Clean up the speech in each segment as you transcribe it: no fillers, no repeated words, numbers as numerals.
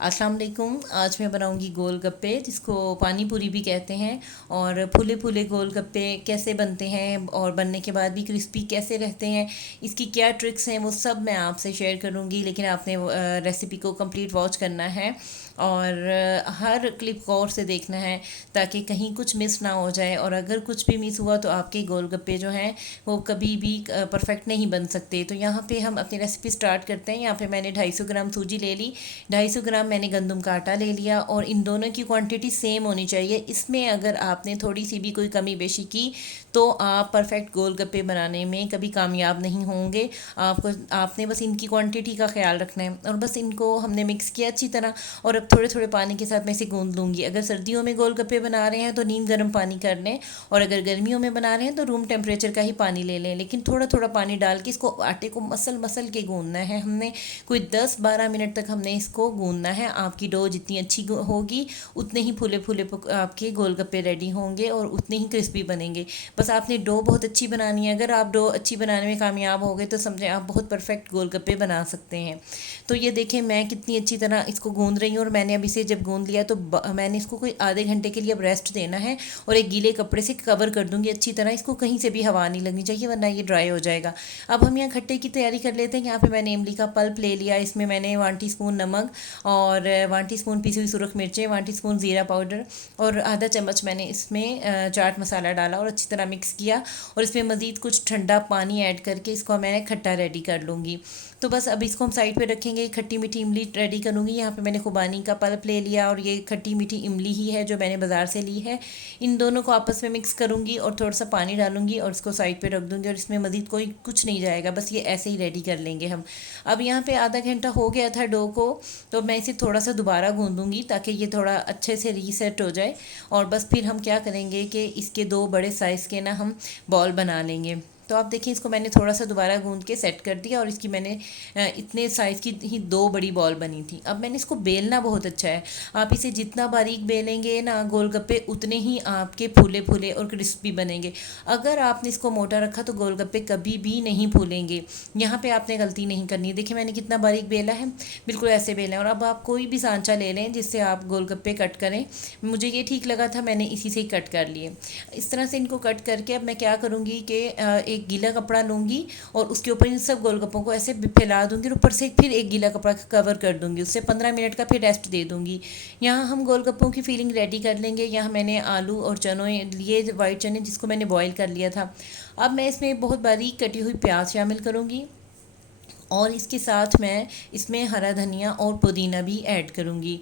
अस्सलाम वालेकुम। आज मैं बनाऊंगी गोलगप्पे, जिसको पानी पूरी भी कहते हैं। और फूले फूले गोलगप्पे कैसे बनते हैं और बनने के बाद भी क्रिस्पी कैसे रहते हैं, इसकी क्या ट्रिक्स हैं, वो सब मैं आपसे शेयर करूंगी। लेकिन आपने रेसिपी को कंप्लीट वॉच करना है और हर क्लिप गौर से देखना है, ताकि कहीं कुछ मिस ना हो जाए। और अगर कुछ भी मिस हुआ तो आपके गोलगप्पे जो हैं वो कभी भी परफेक्ट नहीं बन सकते। तो यहाँ पे हम अपनी रेसिपी स्टार्ट करते हैं। यहाँ पे मैंने 250 ग्राम सूजी ले ली, 250 ग्राम मैंने गंदम का आटा ले लिया, और इन दोनों की क्वांटिटी सेम होनी चाहिए। इसमें अगर आपने थोड़ी सी भी कोई कमी बेशी की तो आप परफेक्ट गोलगप्पे बनाने में कभी कामयाब नहीं होंगे। आपने बस इनकी क्वांटिटी का ख्याल रखना है। और बस इनको हमने मिक्स किया अच्छी तरह, और अब थोड़े थोड़े पानी के साथ मैं इसे गूंद लूँगी। अगर सर्दियों में गोलगप्पे बना रहे हैं तो नीम गर्म पानी कर लें, और अगर गर्मियों में बना रहे हैं तो रूम टेम्परेचर का ही पानी ले लें। लेकिन थोड़ा थोड़ा पानी डाल के इसको आटे को मसल मसल के गूंदना है हमने। कोई 10-12 मिनट तक हमने इसको गूंदना है। आपकी डो जितनी अच्छी होगी उतने ही फूले फूले आपके गोलगप्पे रेडी होंगे और उतने ही क्रिस्पी बनेंगे। बस आपने डो बहुत अच्छी बनानी है। अगर आप डो अच्छी बनाने में कामयाब हो गए तो समझें आप बहुत परफेक्ट गोलगप्पे बना सकते हैं। तो ये देखें मैं कितनी अच्छी तरह इसको गूंद रही हूँ। और मैंने अब इसे जब गूंद लिया तो मैंने इसको कोई आधे घंटे के लिए अब रेस्ट देना है, और एक गीले कपड़े से कवर कर दूंगी अच्छी तरह। इसको कहीं से भी हवा नहीं लगनी चाहिए, वरना ये ड्राई हो जाएगा। अब हम यहाँ खट्टे की तैयारी कर लेते हैं। यहाँ पे मैंने इमली का पल्प ले लिया, इसमें मैंने 1 टीस्पून नमक और 1 टीस्पून पीसी हुई सुरख मिर्चें, 1 टीस्पून ज़ीरा पाउडर और आधा चम्मच मैंने इसमें चाट मसाला डाला और अच्छी तरह मिक्स किया। और इसमें मज़ीद कुछ ठंडा पानी ऐड करके इसको मैं खट्टा रेडी कर लूँगी। तो बस अब इसको हम साइड पे रखेंगे। खट्टी मीठी इमली रेडी करूँगी। यहाँ पे मैंने खुबानी का पल्प ले लिया, और ये खट्टी मीठी इमली ही है जो मैंने बाज़ार से ली है। इन दोनों को आपस में मिक्स करूँगी और थोड़ा सा पानी डालूँगी और इसको साइड पे रख दूँगी। और इसमें मज़ीद कोई कुछ नहीं जाएगा, बस ये ऐसे ही रेडी कर लेंगे हम। अब यहाँ पे आधा घंटा हो गया था डो को, तो मैं इसे थोड़ा सा दोबारा गूँधूँगी ताकि ये थोड़ा अच्छे से रीसेट हो जाए। और बस फिर हम क्या करेंगे कि इसके 2 बड़े साइज़ के ना हम बॉल बना लेंगे। तो आप देखिए इसको मैंने थोड़ा सा दोबारा गूंद के सेट कर दिया, और इसकी मैंने इतने साइज़ की ही 2 बड़ी बॉल बनी थी। अब मैंने इसको बेलना बहुत अच्छा है। आप इसे जितना बारीक बेलेंगे ना गोलगप्पे, उतने ही आपके फूले फूले और क्रिस्पी बनेंगे। अगर आपने इसको मोटा रखा तो गोलगप्पे कभी भी नहीं फूलेंगे। यहाँ पे आपने गलती नहीं करनी है। देखिए मैंने कितना बारीक बेला है, बिल्कुल ऐसे बेला है। और अब आप कोई भी सांचा ले लें जिससे आप गोलगप्पे कट करें। मुझे ये ठीक लगा था, मैंने इसी से ही कट कर लिए। इस तरह से इनको कट करके अब मैं क्या करूँगी कि एक गीला कपड़ा लूँगी और उसके ऊपर इन सब गोलगप्पों को ऐसे फैला दूँगी, और ऊपर से फिर एक गीला कपड़ा कवर कर दूँगी। उससे 15 मिनट का फिर रेस्ट दे दूँगी। यहाँ हम गोलगप्पों की फीलिंग रेडी कर लेंगे। यहाँ मैंने आलू और चनों लिए, वाइट चने जिसको मैंने बॉईल कर लिया था। अब मैं इसमें बहुत बारीक कटी हुई प्याज शामिल करूँगी, और इसके साथ मैं इसमें हरा धनिया और पुदीना भी ऐड करूँगी।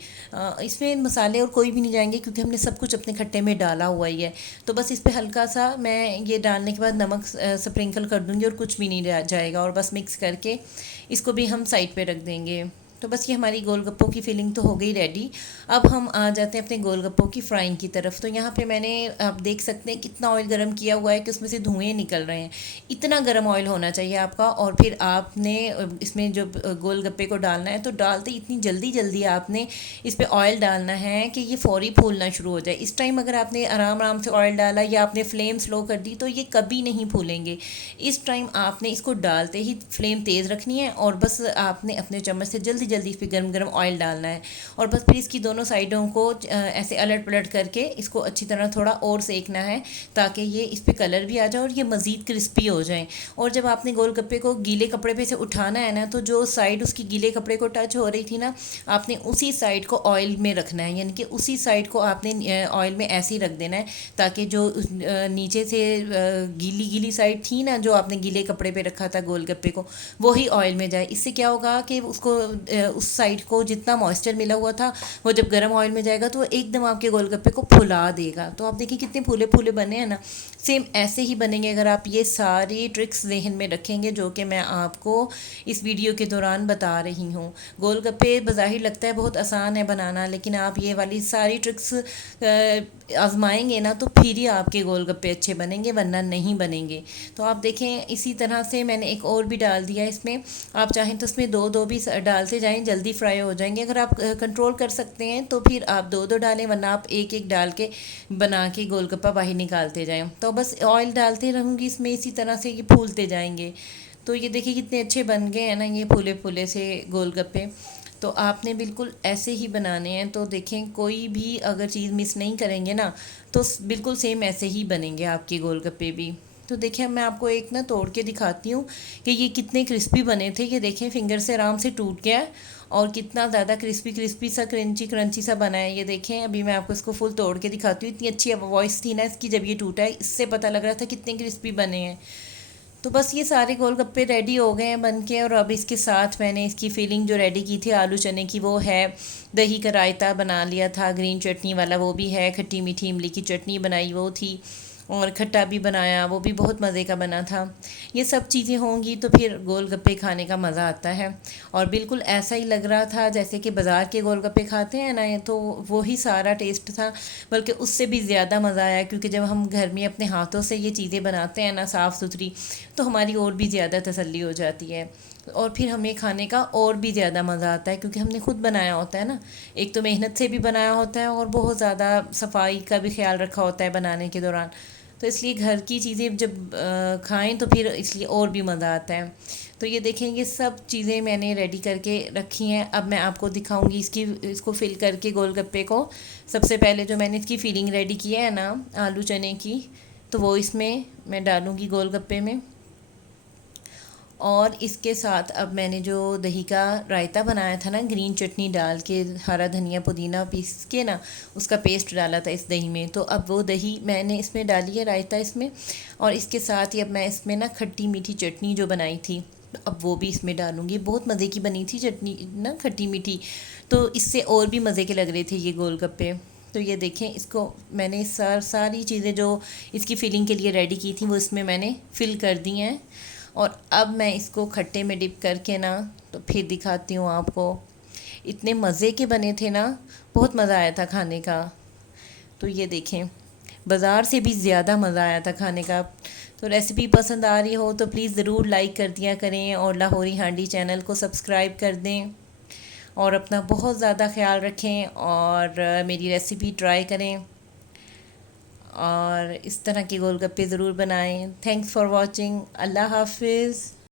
इसमें मसाले और कोई भी नहीं जाएंगे क्योंकि हमने सब कुछ अपने खट्टे में डाला हुआ ही है। तो बस इस पर हल्का सा मैं ये डालने के बाद नमक स्प्रिंकल कर दूँगी, और कुछ भी नहीं जाएगा। और बस मिक्स करके इसको भी हम साइड पे रख देंगे। तो बस ये हमारी गोलगप्पों की फिलिंग तो हो गई रेडी। अब हम आ जाते हैं अपने गोलगप्पों की फ्राइंग की तरफ। तो यहाँ पे मैंने, आप देख सकते हैं कितना ऑयल गर्म किया हुआ है कि उसमें से धुएँ निकल रहे हैं। इतना गर्म ऑयल होना चाहिए आपका। और फिर आपने इसमें जो गोलगप्पे को डालना है तो डालते इतनी जल्दी जल्दी आपने इस पर ऑयल डालना है कि ये फौरी फूलना शुरू हो जाए। इस टाइम अगर आपने आराम आराम से ऑयल डाला या आपने फ्लेम स्लो कर दी तो ये कभी नहीं फूलेंगे। इस टाइम आपने इसको डालते ही फ्लेम तेज़ रखनी है, और बस आपने अपने चम्मच से जल्दी जल्दी इस पर गर्म गर्म ऑयल डालना है। और बस फिर इसकी दोनों साइडों को ऐसे अलट पलट करके इसको अच्छी तरह थोड़ा और सेकना है, ताकि ये इस पर कलर भी आ जाए और ये मज़ीद क्रिस्पी हो जाए। और जब आपने गोलगप्पे को गीले कपड़े पे से उठाना है ना, तो जो साइड उसकी गीले कपड़े को टच हो रही थी ना, आपने उसी साइड को ऑयल में रखना है। यानी कि उसी साइड को आपने ऑयल में ऐसे ही रख देना है, ताकि जो नीचे से गीली गीली साइड थी ना, जो आपने गीले कपड़े पे रखा था गोलगप्पे को, वही ऑयल में जाए। इससे क्या होगा कि उसको उस साइड को जितना मॉइस्चर मिला हुआ था वो जब गर्म ऑयल में जाएगा तो एकदम आपके गोलगप्पे को फुला देगा। तो आप देखिए कितने फूले फूले बने हैं ना। सेम ऐसे ही बनेंगे अगर आप ये सारी ट्रिक्स जहन में रखेंगे जो कि मैं आपको इस वीडियो के दौरान बता रही हूँ। गोलगप्पे बज़ाहिर लगता है बहुत आसान है बनाना, लेकिन आप ये वाली सारी ट्रिक्स आजमाएंगे ना तो फिर ही आपके गोलगप्पे अच्छे बनेंगे, वरना नहीं बनेंगे। तो आप देखें इसी तरह से मैंने एक और भी डाल दिया इसमें। आप चाहें तो इसमें दो दो भी डालते जाएं, जल्दी फ्राई हो जाएंगे। अगर आप कंट्रोल कर सकते हैं तो फिर आप दो दो डालें, वरना आप एक एक डाल के बना के गोलगप्पा बाहर निकालते जाएं। तो बस ऑयल डालते रहूँगी इसमें, इसी तरह से ये फूलते जाएंगे। तो ये देखिए कितने अच्छे बन गए हैं ना ये फूले फूले से गोलगप्पे। तो आपने बिल्कुल ऐसे ही बनाने हैं। तो देखें, कोई भी अगर चीज़ मिस नहीं करेंगे ना तो बिल्कुल सेम ऐसे ही बनेंगे आपके गोलगप्पे भी। तो देखिए, मैं आपको एक ना तोड़ के दिखाती हूँ कि ये कितने क्रिस्पी बने थे। कि देखें, फिंगर से आराम से टूट गया है और कितना ज़्यादा क्रिस्पी क्रिस्पी सा, क्रंची क्रंची सा बना है। ये देखें, अभी मैं आपको इसको फुल तोड़ के दिखाती हूँ। इतनी अच्छी वॉइस थी ना इसकी जब ये टूटा है, इससे पता लग रहा था कितने क्रिस्पी बने हैं। तो बस ये सारे गोलगप्पे रेडी हो गए हैं बन के। और अब इसके साथ मैंने इसकी फिलिंग जो रेडी की थी आलू चने की, वो है। दही का रायता बना लिया था, ग्रीन चटनी वाला, वो भी है। खट्टी मीठी इमली की चटनी बनाई, वो थी। और खट्टा भी बनाया, वो भी बहुत मज़े का बना था। ये सब चीज़ें होंगी तो फिर गोलगप्पे खाने का मज़ा आता है। और बिल्कुल ऐसा ही लग रहा था जैसे कि बाज़ार के गोलगप्पे खाते हैं ना, ये तो वो ही सारा टेस्ट था। बल्कि उससे भी ज़्यादा मज़ा आया, क्योंकि जब हम घर में अपने हाथों से ये चीज़ें बनाते हैं ना साफ़ सुथरी, तो हमारी और भी ज़्यादा तसल्ली हो जाती है। और फिर हमें खाने का और भी ज़्यादा मज़ा आता है, क्योंकि हमने खुद बनाया होता है ना। एक तो मेहनत से भी बनाया होता है और बहुत ज़्यादा सफाई का भी ख्याल रखा होता है बनाने के दौरान। तो इसलिए घर की चीज़ें जब खाएं तो फिर इसलिए और भी मज़ा आता है। तो ये देखेंगे, सब चीज़ें मैंने रेडी करके रखी हैं। अब मैं आपको दिखाऊंगी इसको फिल करके गोलगप्पे को। सबसे पहले जो मैंने इसकी फिलिंग रेडी की है ना आलू चने की, तो वो इसमें मैं डालूँगी गोलगप्पे में। और इसके साथ अब मैंने जो दही का रायता बनाया था ना, ग्रीन चटनी डाल के, हरा धनिया पुदीना पीस के ना, उसका पेस्ट डाला था इस दही में। तो अब वो दही मैंने इसमें डाली है, रायता इसमें। और इसके साथ ही अब मैं इसमें ना खट्टी मीठी चटनी जो बनाई थी, अब वो भी इसमें डालूँगी। बहुत मज़े की बनी थी चटनी ना, खट्टी मीठी। तो इससे और भी मज़े के लग रहे थे ये गोलगप्पे। तो ये देखें, इसको मैंने सारी चीज़ें जो इसकी फिलिंग के लिए रेडी की थी वो इसमें मैंने फिल कर दी हैं। और अब मैं इसको खट्टे में डिप करके ना, तो फिर दिखाती हूँ आपको। इतने मज़े के बने थे ना, बहुत मज़ा आया था खाने का। तो ये देखें, बाज़ार से भी ज़्यादा मज़ा आया था खाने का। तो रेसिपी पसंद आ रही हो तो प्लीज़ ज़रूर लाइक कर दिया करें और लाहौरी हांडी चैनल को सब्सक्राइब कर दें। और अपना बहुत ज़्यादा ख्याल रखें और मेरी रेसिपी ट्राई करें और इस तरह के गोलगप्पे ज़रूर बनाएं। Thanks for watching. अल्लाह हाफिज़।